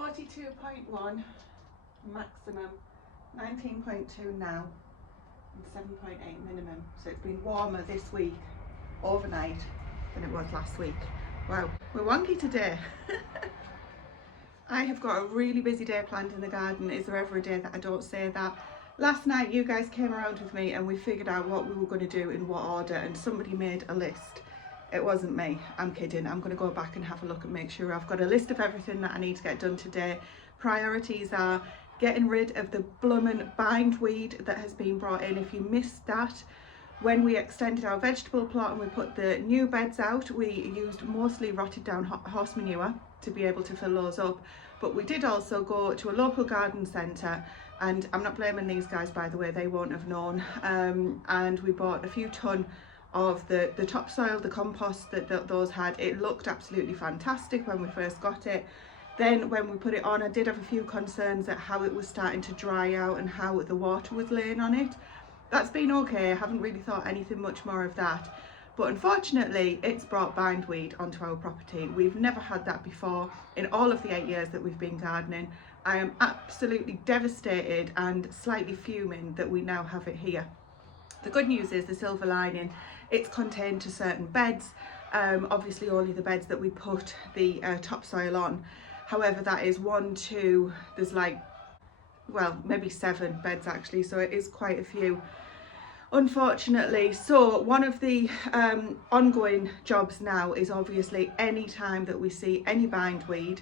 42.1 maximum, 19.2 now, and 7.8 minimum. So it's been warmer this week overnight than it was last week. Wow, we're wonky today. I have got a really busy day planned in the garden. Is there ever a day that I don't say that? Last night you guys came around with me and we figured out what we were going to do in what order, and somebody made a list. It wasn't me, I'm kidding. I'm going to go back and have a look and make sure I've got a list of everything that I need to get done today. Priorities are getting rid of the bloomin' bindweed that has been brought in. If you missed that, when we extended our vegetable plot and we put the new beds out, we used mostly rotted down horse manure to be able to fill those up. But we did also go to a local garden centre, and I'm not blaming these guys, by the way, they won't have known, and we bought a few tonne of the topsoil, the compost that those had. It looked absolutely fantastic when we first got it. Then when we put it on, I did have a few concerns at how it was starting to dry out and how the water was laying on it. That's been okay, I haven't really thought anything much more of that. But unfortunately, it's brought bindweed onto our property. We've never had that before in all of the 8 years that we've been gardening. I am absolutely devastated and slightly fuming that we now have it here. The good news is, the silver lining, it's contained to certain beds, obviously only the beds that we put the topsoil on. However, that is 1, 2, there's like, well, maybe 7 beds actually, so it is quite a few, unfortunately. So one of the ongoing jobs now is obviously any time that we see any bindweed,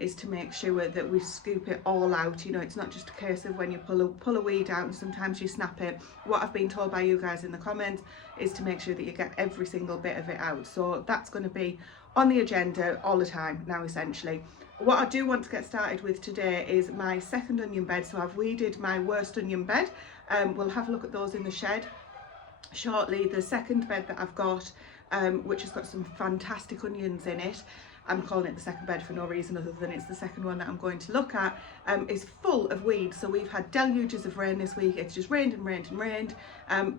is to make sure that we scoop it all out. You know, it's not just a case of when you pull a weed out and sometimes you snap it. What I've been told by you guys in the comments is to make sure that you get every single bit of it out. So that's going to be on the agenda all the time now, essentially. What I do want to get started with today is my second onion bed. So I've weeded my worst onion bed. We'll have a look at those in the shed shortly. The second bed that I've got, which has got some fantastic onions in it, I'm calling it the second bed for no reason other than it's the second one that I'm going to look at, is full of weeds. So we've had deluges of rain this week. It's just rained and rained and rained,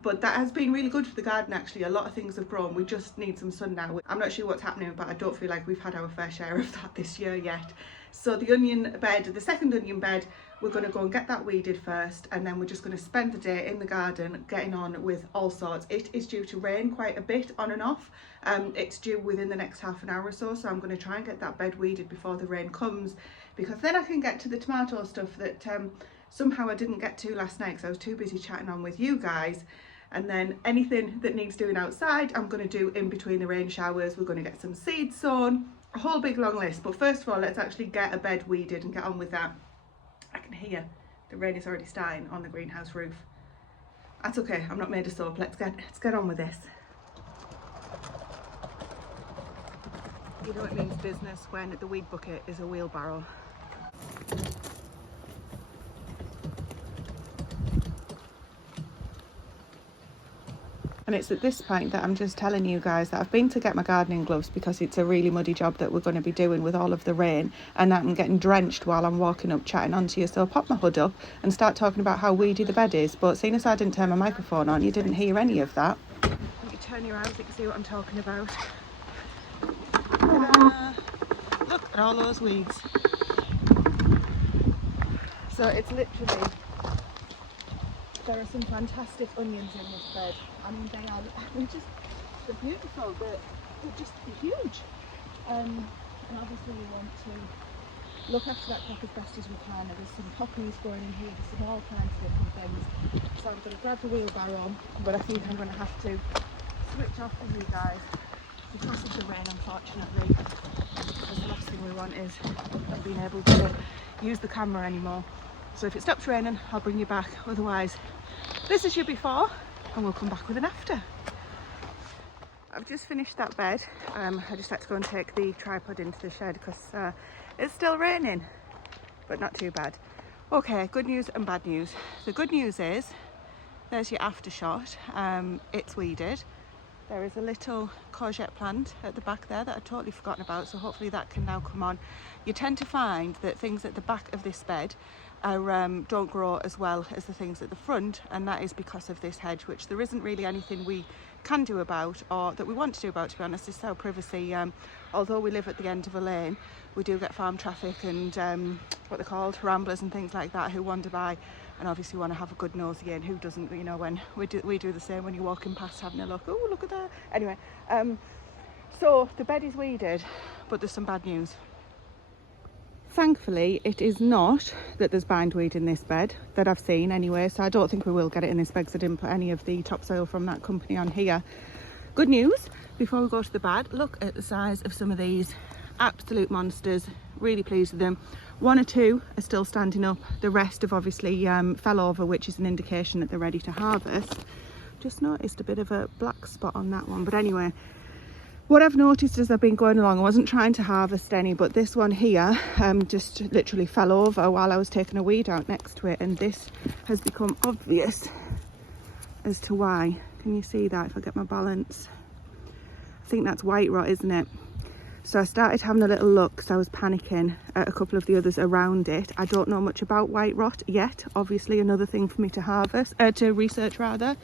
but that has been really good for the garden actually. A lot of things have grown. We just need some sun now. I'm not sure what's happening, but I don't feel like we've had our fair share of that this year yet. So the onion bed, the second onion bed, we're going to go and get that weeded first, and then we're just going to spend the day in the garden getting on with all sorts. It is due to rain quite a bit on and off. It's due within the next half an hour or so, so I'm going to try and get that bed weeded before the rain comes, because then I can get to the tomato stuff that somehow I didn't get to last night because I was too busy chatting on with you guys. And then anything that needs doing outside, I'm going to do in between the rain showers. We're going to get some seeds sown, a whole big long list. But first of all, let's actually get a bed weeded and get on with that. I can hear the rain is already starting on the greenhouse roof. That's okay, I'm not made of soap. Let's get on with this. You know it means business when the weed bucket is a wheelbarrow. And it's at this point that I'm just telling you guys that I've been to get my gardening gloves because it's a really muddy job that we're going to be doing with all of the rain, and that I'm getting drenched while I'm walking up chatting onto you. So I'll pop my hood up and start talking about how weedy the bed is. But seeing as I didn't turn my microphone on, you didn't hear any of that. Let me turn you around so you can see what I'm talking about. Look at all those weeds. So it's literally, there are some fantastic onions in this bed. I mean, they're beautiful, they're just huge. And obviously we want to look after that crop as best as we can. There's some poppies growing in here, there's some all kinds of different things. So I'm going to grab the wheelbarrow, but I think I'm going to have to switch off for you guys because of the rain, unfortunately. Because the last thing we want is not being able to use the camera anymore. So if it stops raining, I'll bring you back. Otherwise, this is your before, and we'll come back with an after. I've just finished that bed. I just had to go and take the tripod into the shed because it's still raining, but not too bad. Okay, good news and bad news. The good news is, there's your after shot. It's weeded. There is a little courgette plant at the back there that I'd totally forgotten about, so hopefully that can now come on. You tend to find that things at the back of this bed don't grow as well as the things at the front, and that is because of this hedge, which there isn't really anything we can do about, or that we want to do about, to be honest. It's our privacy. Although we live at the end of a lane, we do get farm traffic and what they're called, ramblers and things like that, who wander by and obviously want to have a good nosy in. Who doesn't, you know, when we do the same when you're walking past, having a look. Oh, look at that. Anyway, so the bed is weeded, but there's some bad news. Thankfully, it is not that there's bindweed in this bed, that I've seen anyway, so I don't think we will get it in this bed because I didn't put any of the topsoil from that company on here. Good news, before we go to the bad, look at the size of some of these. Absolute monsters, really pleased with them. 1 or 2 are still standing up, the rest have obviously fell over, which is an indication that they're ready to harvest. Just noticed a bit of a black spot on that one, but anyway, what I've noticed as I've been going along, I wasn't trying to harvest any, but this one here just literally fell over while I was taking a weed out next to it, and this has become obvious as to why. Can you see that if I get my balance? I think that's white rot, isn't it? So I started having a little look because I was panicking at a couple of the others around it. I don't know much about white rot yet, obviously another thing for me to research rather.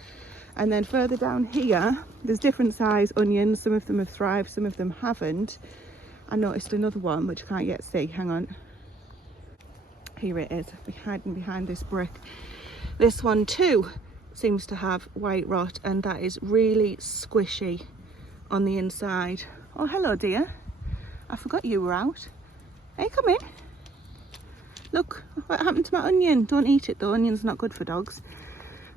And then further down here, there's different size onions. Some of them have thrived, some of them haven't. I noticed another one, which I can't yet see. Hang on. Here it is, hiding behind this brick. This one too seems to have white rot, and that is really squishy on the inside. Oh, hello, dear. I forgot you were out. Hey, come in. Look, what happened to my onion? Don't eat it though, onion's not good for dogs.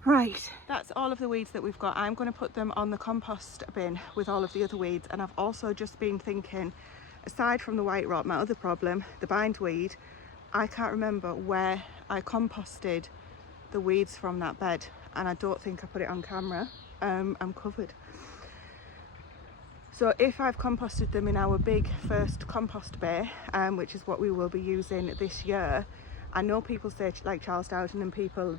Right, that's all of the weeds that we've got. I'm going to put them on the compost bin with all of the other weeds, and I've also just been thinking, aside from the white rot, my other problem, the bindweed, I can't remember where I composted the weeds from that bed, and I don't think I put it on camera. I'm covered. So if I've composted them in our big first compost bay, which is what we will be using this year, I know people say, like Charles Dowden and people,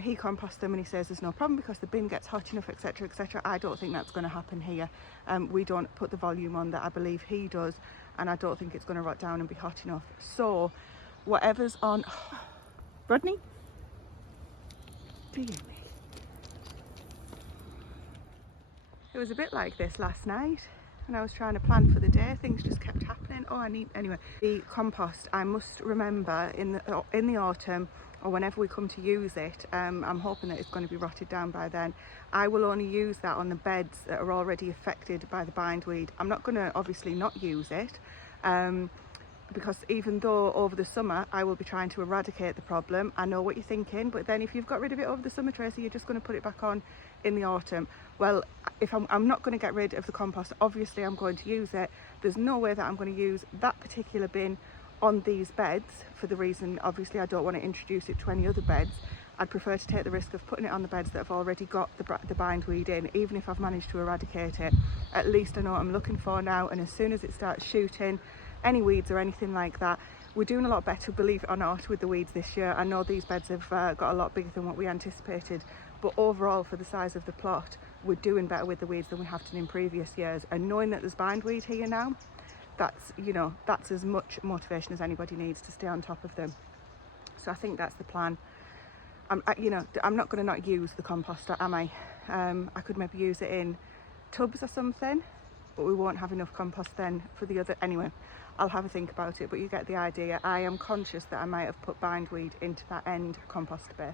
he composts them and he says there's no problem because the bin gets hot enough, etc, etc. I don't think that's going to happen here. We don't put the volume on that I believe he does, and I don't think it's going to rot down and be hot enough. So whatever's on Rodney, dear me, it was a bit like this last night when I was trying to plan for the day. Things just kept happening. Anyway, the compost, I must remember in the autumn, or whenever we come to use it, I'm hoping that it's going to be rotted down by then. I will only use that on the beds that are already affected by the bindweed. I'm not going to obviously not use it, because even though over the summer I will be trying to eradicate the problem, I know what you're thinking, but then if you've got rid of it over the summer, Tracy, you're just going to put it back on in the autumn. Well, if I'm not going to get rid of the compost, obviously I'm going to use it. There's no way that I'm going to use that particular bin on these beds, for the reason obviously I don't want to introduce it to any other beds. I'd prefer to take the risk of putting it on the beds that have already got the bindweed in. Even if I've managed to eradicate it, at least I know what I'm looking for now, and as soon as it starts shooting any weeds or anything like that, we're doing a lot better, believe it or not, with the weeds this year. I know these beds have got a lot bigger than what we anticipated, but overall for the size of the plot, we're doing better with the weeds than we have done in previous years. And knowing that there's bindweed here now, that's, you know, that's as much motivation as anybody needs to stay on top of them. So I think that's the plan. I'm not going to not use the composter, am I? I could maybe use it in tubs or something, but we won't have enough compost then for the other. Anyway, I'll have a think about it, but you get the idea. I am conscious that I might have put bindweed into that end compost bay.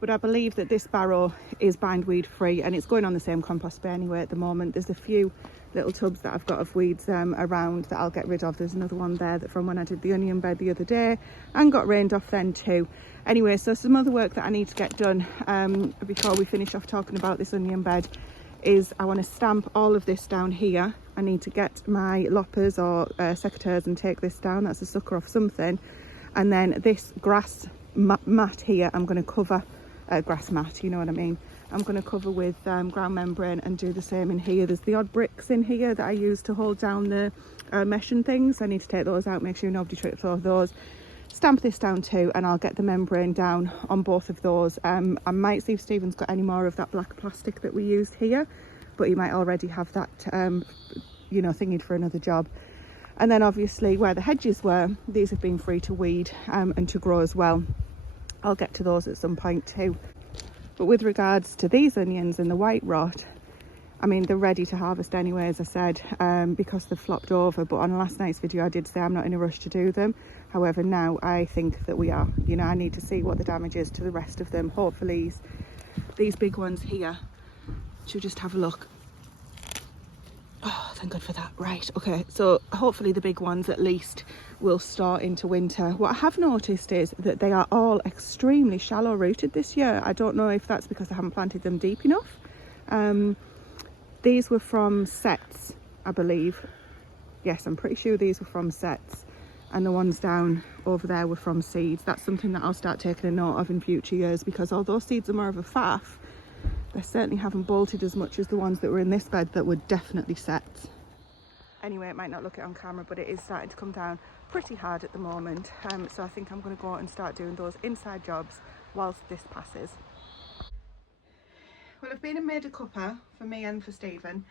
But I believe that this barrow is bindweed free, and it's going on the same compost bay anyway at the moment. There's a few little tubs that I've got of weeds around that I'll get rid of. There's another one there that from when I did the onion bed the other day and got rained off then too. Anyway, so some other work that I need to get done before we finish off talking about this onion bed is I want to stamp all of this down here. I need to get my loppers or secateurs and take this down. That's a sucker off something. And then this grass mat here, I'm going to cover grass mat, you know what I mean. I'm going to cover with ground membrane and do the same in here. There's the odd bricks in here that I use to hold down the mesh and things. I need to take those out, make sure nobody trips over those. Stamp this down too, and I'll get the membrane down on both of those. I might see if Stephen's got any more of that black plastic that we used here, but he might already have that, thingied for another job. And then obviously where the hedges were, these have been free to weed and to grow as well. I'll get to those at some point too. But with regards to these onions and the white rot, I mean, they're ready to harvest anyway, as I said, because they've flopped over. But on last night's video, I did say I'm not in a rush to do them. However, now I think that we are. You know, I need to see what the damage is to the rest of them. Hopefully these big ones here, should just have a look. Oh, thank God for that. Right, okay, so hopefully the big ones at least will start into winter. What I have noticed is that they are all extremely shallow rooted this year. I don't know if that's because I haven't planted them deep enough. These were from sets, I believe. Yes, I'm pretty sure these were from sets, and the ones down over there were from seeds. That's something that I'll start taking a note of in future years, because although seeds are more of a faff, they certainly haven't bolted as much as the ones that were in this bed that were definitely sets. Anyway, it might not look it on camera, but it is starting to come down pretty hard at the moment. So I think I'm going to go out and start doing those inside jobs whilst this passes. Well, I've been and made a cuppa for me and for Stephen.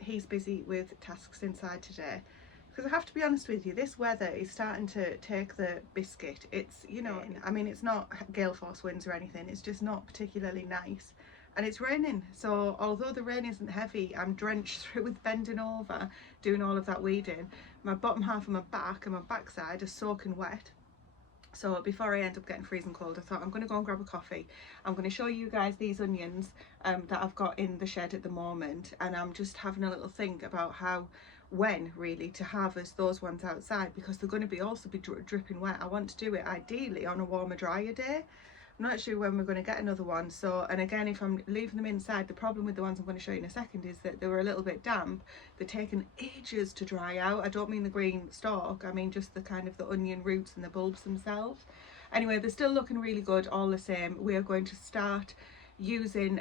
He's busy with tasks inside today. Because I have to be honest with you, this weather is starting to take the biscuit. It's, you know, I mean, it's not gale force winds or anything. It's just not particularly nice. And it's raining. So although the rain isn't heavy, I'm drenched through with bending over, doing all of that weeding. My bottom half of my back and my backside are soaking wet. So before I end up getting freezing cold, I thought I'm going to go and grab a coffee. I'm going to show you guys these onions that I've got in the shed at the moment. And I'm just having a little think about when really to harvest those ones outside, because they're going to be also dripping wet. I want to do it ideally on a warmer, drier day. I'm not sure when we're going to get another one. So, and again, if I'm leaving them inside, the problem with the ones I'm going to show you in a second is that they were a little bit damp. They're taking ages to dry out. I don't mean the green stalk, I mean just the kind of the onion roots and the bulbs themselves. Anyway, they're still looking really good all the same. We are going to start using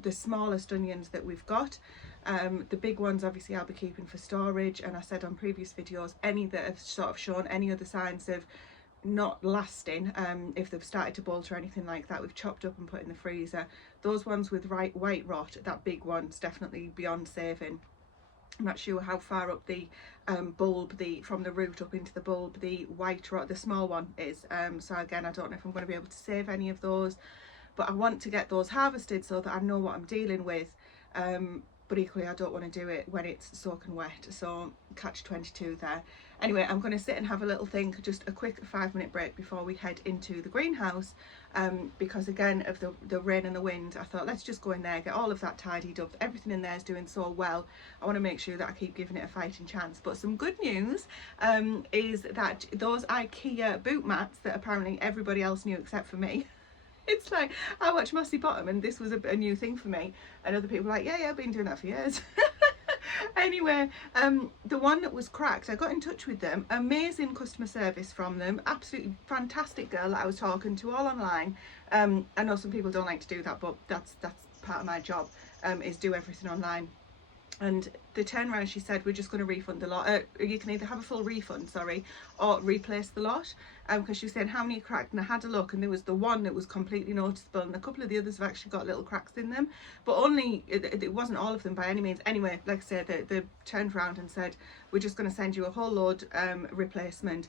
the smallest onions that we've got. The big ones obviously I'll be keeping for storage, and I said on previous videos, any that have sort of shown any other signs of not lasting, if they've started to bolt or anything like that, we've chopped up and put in the freezer. Those ones with white rot, that big one's definitely beyond saving. I'm not sure how far up the bulb, from the root up into the bulb, the white rot, the small one is. So again, I don't know if I'm going to be able to save any of those, but I want to get those harvested so that I know what I'm dealing with. But equally I don't want to do it when it's soaking wet, so catch 22 there. Anyway, I'm going to sit and have a little think, just a quick 5-minute break before we head into the greenhouse, because again of the rain and the wind, I thought let's just go in there, get all of that tidied up. Everything in there is doing so well. I want to make sure that I keep giving it a fighting chance. But some good news is that those IKEA boot mats that apparently everybody else knew except for me, it's like I watch Mossy Bottom and this was a new thing for me, and other people were like, yeah, I've been doing that for years. Anyway, the one that was cracked, I got in touch with them. Amazing customer service from them, absolutely fantastic girl that I was talking to, all online. I know some people don't like to do that, but that's part of my job, is do everything online. And the turnaround, she said, we're just going to refund the lot. You can either have a full refund, sorry, or replace the lot. Because she was saying how many cracked, and I had a look, and there was the one that was completely noticeable, and a couple of the others have actually got little cracks in them, but only it wasn't all of them by any means. Anyway, like I said, they turned around and said, we're just going to send you a whole load replacement.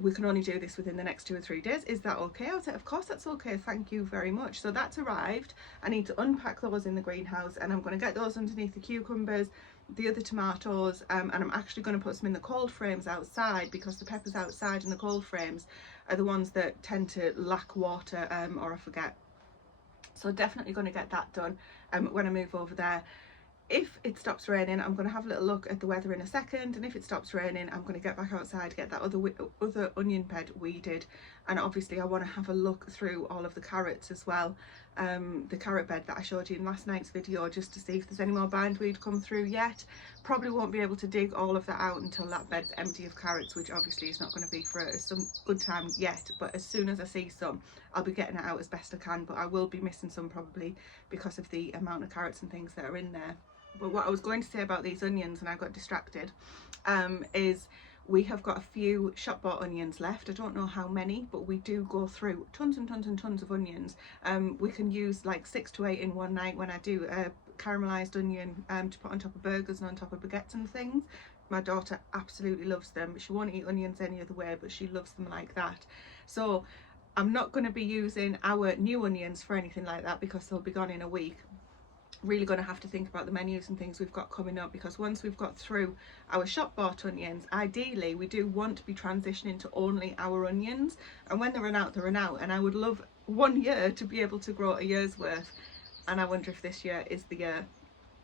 We can only do this within the next 2 or 3 days. Is that okay? I said, of course that's okay, thank you very much. So that's arrived. I need to unpack those in the greenhouse, and I'm going to get those underneath the cucumbers, the other tomatoes, and I'm actually going to put some in the cold frames outside, because the peppers outside in the cold frames are the ones that tend to lack water, or I forget. So definitely going to get that done when I move over there. If it stops raining, I'm going to have a little look at the weather in a second, and if it stops raining, I'm going to get back outside, get that other onion bed weeded, and obviously I want to have a look through all of the carrots as well, the carrot bed that I showed you in last night's video, just to see if there's any more bindweed come through yet. Probably won't be able to dig all of that out until that bed's empty of carrots, which obviously is not going to be for some good time yet, but as soon as I see some, I'll be getting it out as best I can. But I will be missing some probably because of the amount of carrots and things that are in there. But what I was going to say about these onions, and I got distracted, is we have got a few shop bought onions left. I don't know how many, but we do go through tons and tons and tons of onions. We can use like 6 to 8 in one night when I do a caramelized onion to put on top of burgers and on top of baguettes and things. My daughter absolutely loves them. She won't eat onions any other way, but she loves them like that. So I'm not going to be using our new onions for anything like that because they'll be gone in a week. Really going to have to think about the menus and things we've got coming up, because once we've got through our shop bought onions, ideally we do want to be transitioning to only our onions, and when they run out, they run out, and I would love 1 year to be able to grow a year's worth, and I wonder if this year is the year.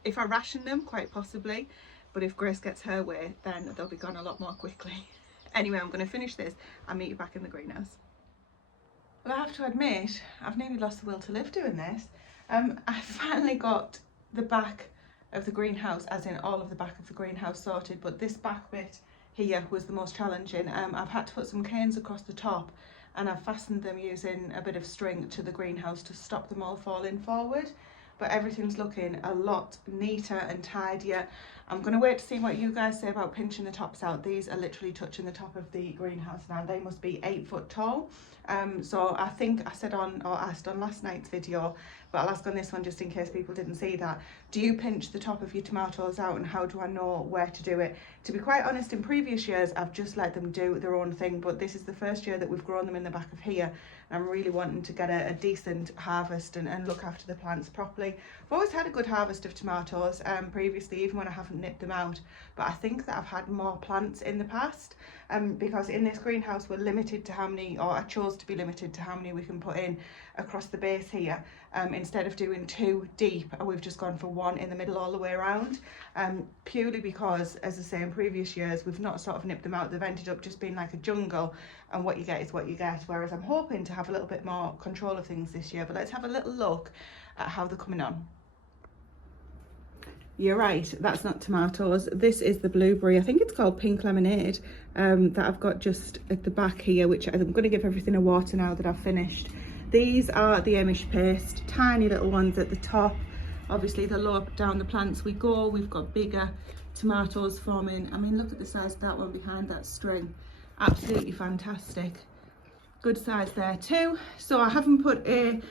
If I ration them, quite possibly, but if Grace gets her way, then they'll be gone a lot more quickly. Anyway, I'm going to finish this and meet you back in the greenhouse. Well, I have to admit, I've nearly lost the will to live doing this. I finally got the back of the greenhouse, as in all of the back of the greenhouse, sorted, but this back bit here was the most challenging. I've had to put some canes across the top, and I've fastened them using a bit of string to the greenhouse to stop them all falling forward, but everything's looking a lot neater and tidier. I'm going to wait to see what you guys say about pinching the tops out. These are literally touching the top of the greenhouse now. They must be 8 foot tall. So I think I said on, or asked on last night's video, but I'll ask on this one just in case people didn't see that. Do you pinch the top of your tomatoes out, and how do I know where to do it? To be quite honest, in previous years I've just let them do their own thing, but this is the first year that we've grown them in the back of here. I'm really wanting to get a decent harvest and look after the plants properly. I've always had a good harvest of tomatoes previously, even when I haven't nipped them out, but I think that I've had more plants in the past because in this greenhouse we're limited to how many, or I chose to be limited to how many we can put in across the base here. Instead of doing 2 deep, we've just gone for 1 in the middle all the way around, purely because, as I say, in previous years we've not sort of nipped them out. They've ended up just being like a jungle, and what you get is what you get, whereas I'm hoping to have a little bit more control of things this year. But let's have a little look at how they're coming on. You're right, that's not tomatoes. This is the blueberry. I think it's called pink lemonade, that I've got just at the back here, which I'm going to give everything a water now that I've finished. These are the Amish paste, tiny little ones at the top. Obviously the lower down the plants we go, we've got bigger tomatoes forming. I mean, look at the size of that one behind that string. Absolutely fantastic. Good size there too. So I haven't put a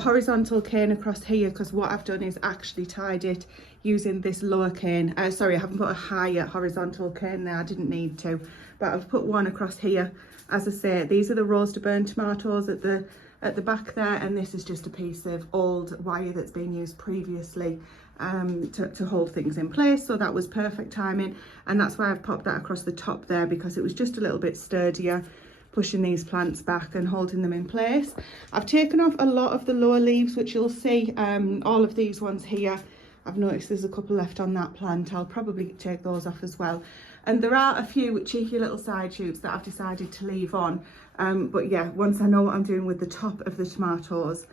horizontal cane across here because what I've done is actually tied it using this lower cane. Sorry, I haven't put a higher horizontal cane there, I didn't need to, but I've put one across here. As I say, these are the rose to burn tomatoes at the back there, and this is just a piece of old wire that's been used previously to hold things in place, so that was perfect timing, and that's why I've popped that across the top there, because it was just a little bit sturdier, pushing these plants back and holding them in place. I've taken off a lot of the lower leaves, which you'll see, all of these ones here. I've noticed there's a couple left on that plant. I'll probably take those off as well. And there are a few cheeky little side shoots that I've decided to leave on. But yeah, once I know what I'm doing with the top of the tomatoes,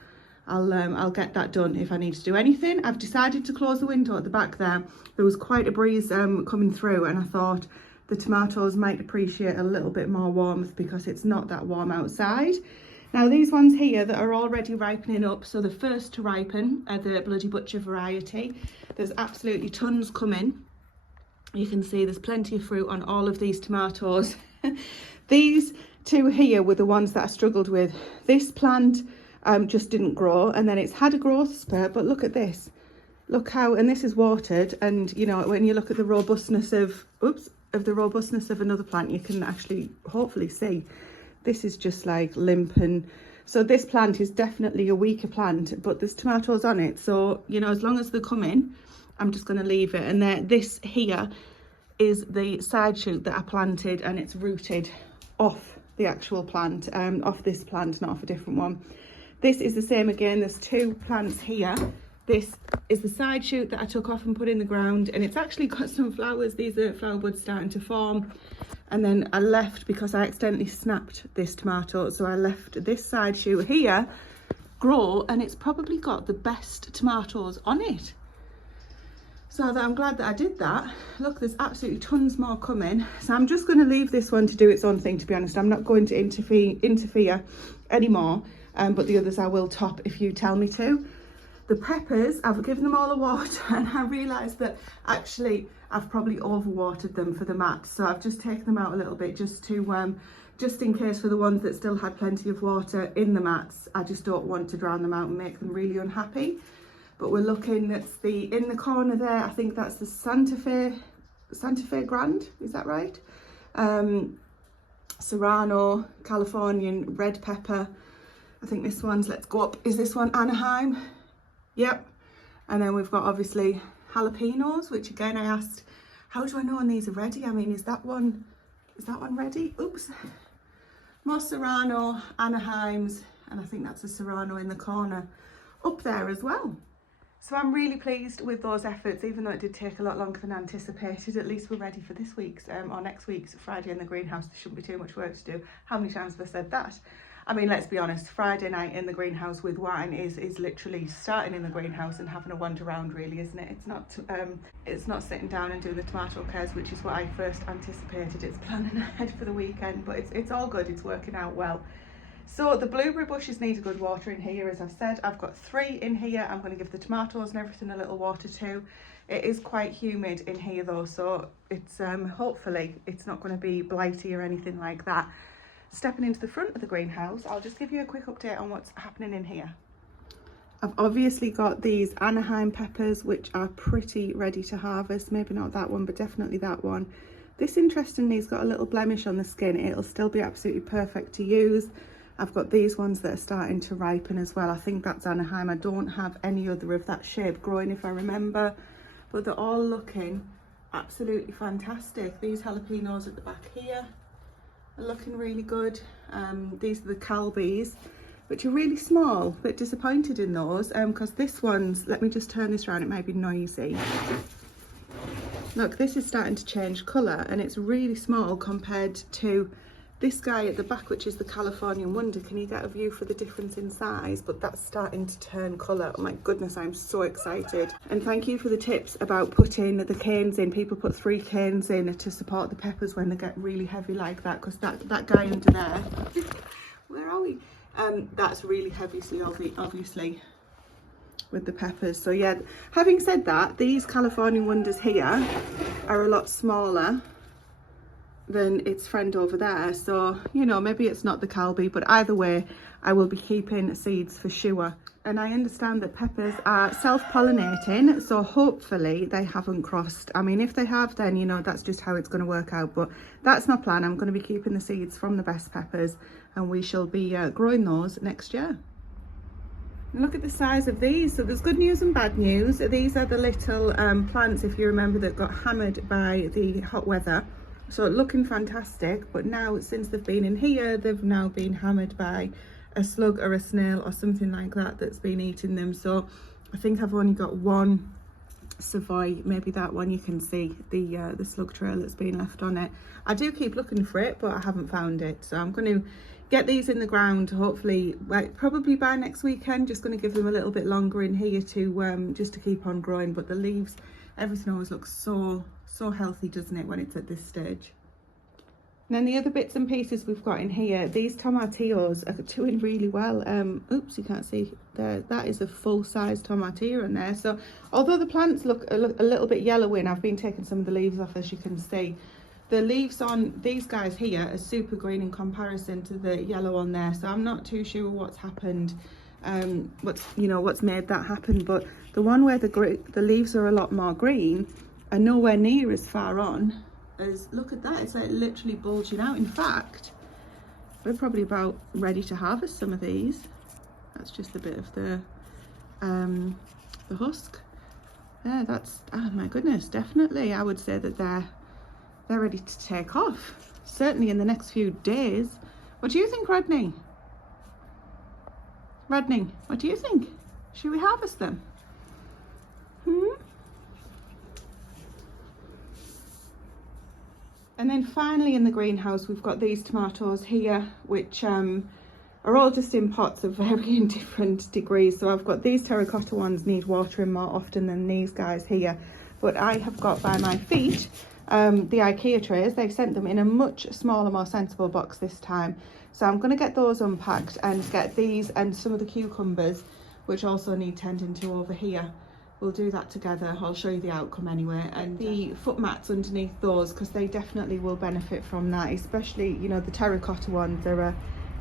I'll get that done if I need to do anything. I've decided to close the window at the back there. There was quite a breeze coming through, and I thought the tomatoes might appreciate a little bit more warmth because it's not that warm outside. Now these ones here that are already ripening up, so the first to ripen are the Bloody Butcher variety. There's absolutely tons coming. You can see there's plenty of fruit on all of these tomatoes. These two here were the ones that I struggled with. This plant just didn't grow, and then it's had a growth spurt, but look at this. Look how, and this is watered, and you know, when you look at the robustness of the robustness of another plant, you can actually hopefully see this is just like limp. And so this plant is definitely a weaker plant, but there's tomatoes on it, so you know, as long as they're coming, I'm just going to leave it. And this here is the side shoot that I planted, and it's rooted off the actual plant, off this plant, not off a different one. This is the same again. There's 2 plants here. This is the side shoot that I took off and put in the ground, and it's actually got some flowers. These are flower buds starting to form. And then I left, because I accidentally snapped this tomato, so I left this side shoot here grow, and it's probably got the best tomatoes on it. So I'm glad that I did that. Look, there's absolutely tons more coming. So I'm just going to leave this one to do its own thing, to be honest. I'm not going to interfere anymore, but the others I will top if you tell me to. The peppers, I've given them all a water, and I realised that actually I've probably overwatered them for the mats. So I've just taken them out a little bit just to, just in case for the ones that still had plenty of water in the mats. I just don't want to drown them out and make them really unhappy. But we're looking, that's in the corner there, I think that's the Santa Fe Santa Fe Grand, is that right? Serrano, Californian, red pepper. I think this one's, let's go up, is this one Anaheim? Yep. And then we've got obviously jalapenos, which again I asked, how do I know when these are ready? I mean, is that one ready? Oops. More Serrano, Anaheims, and I think that's a Serrano in the corner up there as well. So I'm really pleased with those efforts, even though it did take a lot longer than anticipated. At least we're ready for this week's or next week's Friday in the greenhouse. There shouldn't be too much work to do. How many times have I said that? I mean, let's be honest, Friday night in the greenhouse with wine is literally starting in the greenhouse and having a wander around, really, isn't it? It's not sitting down and doing the tomato cares, which is what I first anticipated. It's planning ahead for the weekend, but it's all good. It's working out well. So the blueberry bushes need a good watering here, as I've said. I've got 3 in here. I'm going to give the tomatoes and everything a little water too. It is quite humid in here though, so it's hopefully it's not going to be blighty or anything like that. Stepping into the front of the greenhouse, I'll just give you a quick update on what's happening in here. I've obviously got these Anaheim peppers, which are pretty ready to harvest. Maybe not that one, but definitely that one. This, interestingly, has got a little blemish on the skin. It'll still be absolutely perfect to use. I've got these ones that are starting to ripen as well. I think that's Anaheim. I don't have any other of that shape growing, if I remember, but they're all looking absolutely fantastic. These jalapenos at the back here are looking really good. These are the Calbis, which are really small. A bit disappointed in those because this one's, let me just turn this around, it might be noisy. Look, this is starting to change colour and it's really small compared to this guy at the back, which is the Californian Wonder. Can you get a view for the difference in size? But that's starting to turn colour. Oh my goodness, I'm so excited. And thank you for the tips about putting the canes in. People put 3 canes in to support the peppers when they get really heavy like that, because that guy under there, where are we? That's really heavy, so obviously with the peppers. So yeah, having said that, these Californian Wonders here are a lot smaller than its friend over there, so you know, maybe it's not the Calbi, but either way I will be keeping seeds for sure. And I understand that peppers are self-pollinating, so hopefully they haven't crossed. I mean, if they have, then you know, that's just how it's going to work out, but that's my plan. I'm going to be keeping the seeds from the best peppers and we shall be growing those next year. And look at the size of these. So there's good news and bad news. These are the little plants, if you remember, that got hammered by the hot weather. So looking fantastic, but now since they've been in here, they've now been hammered by a slug or a snail or something like that that's been eating them. So I think I've only got one Savoy, maybe that one. You can see the slug trail that's been left on it. I do keep looking for it, but I haven't found it. So I'm going to get these in the ground, hopefully, probably by next weekend. Just going to give them a little bit longer in here to just to keep on growing. But the leaves, everything always looks so healthy, doesn't it, when it's at this stage. And then the other bits and pieces we've got in here, these tomatillos are doing really well. Oops, you can't see there. That is a full-size tomatillo in there. So although the plants look a little bit yellowing, I've been taking some of the leaves off, as you can see. The leaves on these guys here are super green in comparison to the yellow on there. So I'm not too sure what's happened, what's made that happen. But the one where the leaves are a lot more green are nowhere near as far on as, look at that, it's like literally bulging out. In fact, we're probably about ready to harvest some of these. That's just a bit of the husk. Yeah, that's, oh my goodness, definitely I would say that they're ready to take off, certainly in the next few days. What do you think, Rodney? Rodney, what do you think? Should we harvest them? And then finally in the greenhouse, we've got these tomatoes here, which are all just in pots of varying different degrees. So I've got these terracotta ones need watering more often than these guys here. But I have got by my feet the IKEA trays. They've sent them in a much smaller, more sensible box this time. So I'm going to get those unpacked and get these and some of the cucumbers, which also need tending to, over here. We'll do that together. I'll show you the outcome anyway, and the foot mats underneath those, because they definitely will benefit from that, especially, you know, the terracotta ones. They're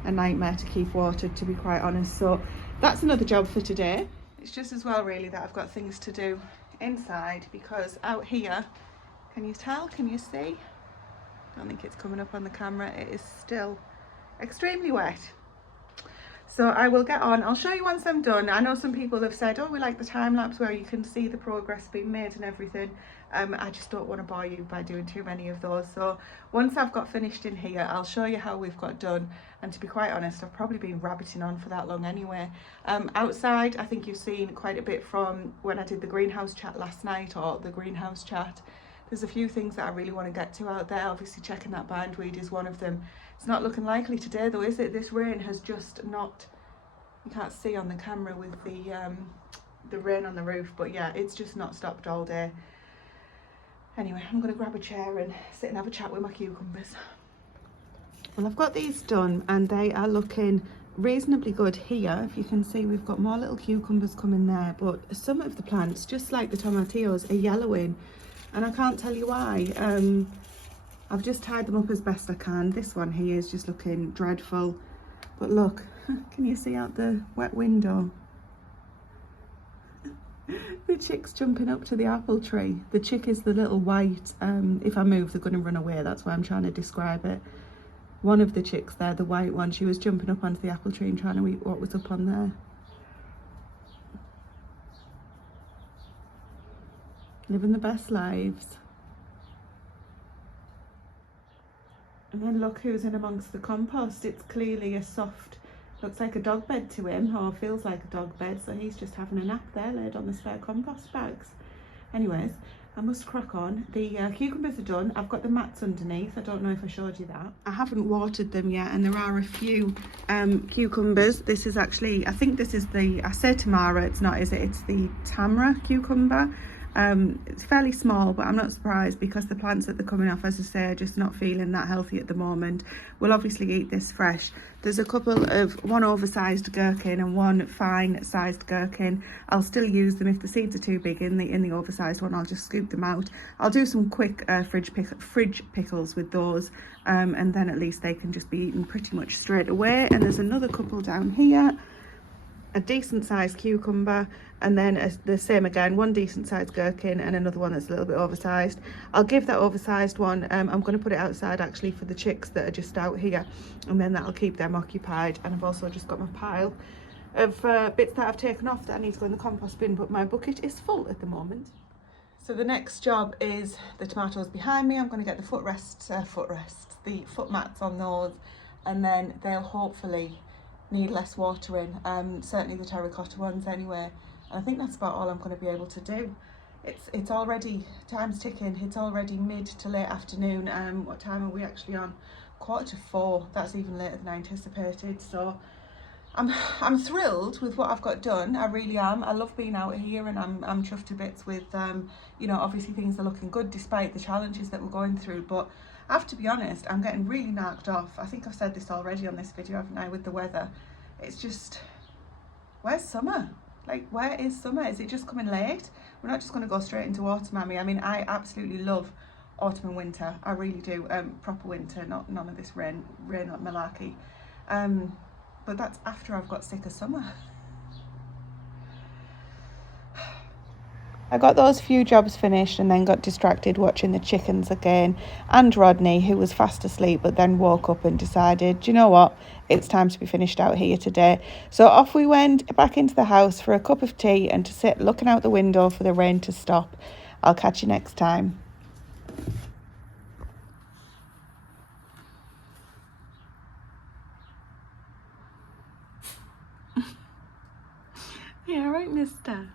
a nightmare to keep watered, to be quite honest. So that's another job for today. It's just as well really that I've got things to do inside, because out here Can you tell? Can you see? I don't think it's coming up on the camera. It is still extremely wet. So I will get on. I'll show you once I'm done. I know some people have said, oh, we like the time lapse where you can see the progress being made and everything. I just don't want to bore you by doing too many of those. So once I've got finished in here, I'll show you how we've got done. And to be quite honest, I've probably been rabbiting on for that long anyway. Outside, I think you've seen quite a bit from when I did the greenhouse chat last night, or the greenhouse chat. There's a few things that I really want to get to out there. Obviously checking that bindweed is one of them. It's not looking likely today though, is it? This rain has just not, you can't see on the camera with the rain on the roof, but yeah, it's just not stopped all day. Anyway, I'm going to grab a chair and sit and have a chat with my cucumbers. Well, I've got these done and they are looking reasonably good here. If you can see, we've got more little cucumbers coming there, but some of the plants, just like the tomatillos, are yellowing and I can't tell you why. I've just tied them up as best I can. This one here is just looking dreadful, but look, can you see out the wet window? The chick's jumping up to the apple tree. The chick is the little white, if I move they're going to run away, that's why I'm trying to describe it. One of the chicks there, the white one, she was jumping up onto the apple tree and trying to eat what was up on there. Living the best lives. And then look who's in amongst the compost. It's clearly a soft, looks like a dog bed to him, or feels like a dog bed, so he's just having a nap there laid on the spare compost bags. Anyways, I must crack on. The cucumbers are done. I've got the mats underneath. I don't know if I showed you that. I haven't watered them yet, and there are a few cucumbers. This is actually, I think this is the, I say Tamara, it's not, is it? It's the Tamara cucumber. It's fairly small, but I'm not surprised because the plants that they're coming off, as I say, are just not feeling that healthy at the moment. We'll obviously eat this fresh. There's a couple of, one oversized gherkin and one fine sized gherkin. I'll still use them if the seeds are too big in the oversized one. I'll just scoop them out. I'll do some quick fridge pickles with those, and then at least they can just be eaten pretty much straight away. And there's another couple down here, a decent sized cucumber, and then the same again, one decent sized gherkin and another one that's a little bit oversized. I'll give that oversized one, I'm going to put it outside actually for the chicks that are just out here, and then that'll keep them occupied. And I've also just got my pile of bits that I've taken off that I need to go in the compost bin, but my bucket is full at the moment. So the next job is the tomatoes behind me. I'm going to get the the foot mats on those, and then they'll hopefully need less watering, certainly the terracotta ones anyway. And I think that's about all I'm going to be able to do. It's already, time's ticking, it's already mid to late afternoon. What time are we actually on? 3:45. That's even later than I anticipated. So I'm thrilled with what I've got done. I really am. I love being out here, and I'm chuffed to bits with you know, obviously things are looking good despite the challenges that we're going through. But I have to be honest, I'm getting really knocked off. I think I've said this already on this video, haven't I, with the weather. It's just, where's summer? Like, where is summer? Is it just coming late? We're not just going to go straight into autumn, are we? I mean, I absolutely love autumn and winter. I really do. Proper winter, not none of this rain malarkey. But that's after I've got sick of summer. I got those few jobs finished and then got distracted watching the chickens again, and Rodney, who was fast asleep but then woke up and decided, do you know what, it's time to be finished out here today. So off we went back into the house for a cup of tea and to sit looking out the window for the rain to stop. I'll catch you next time. Yeah, right, mister.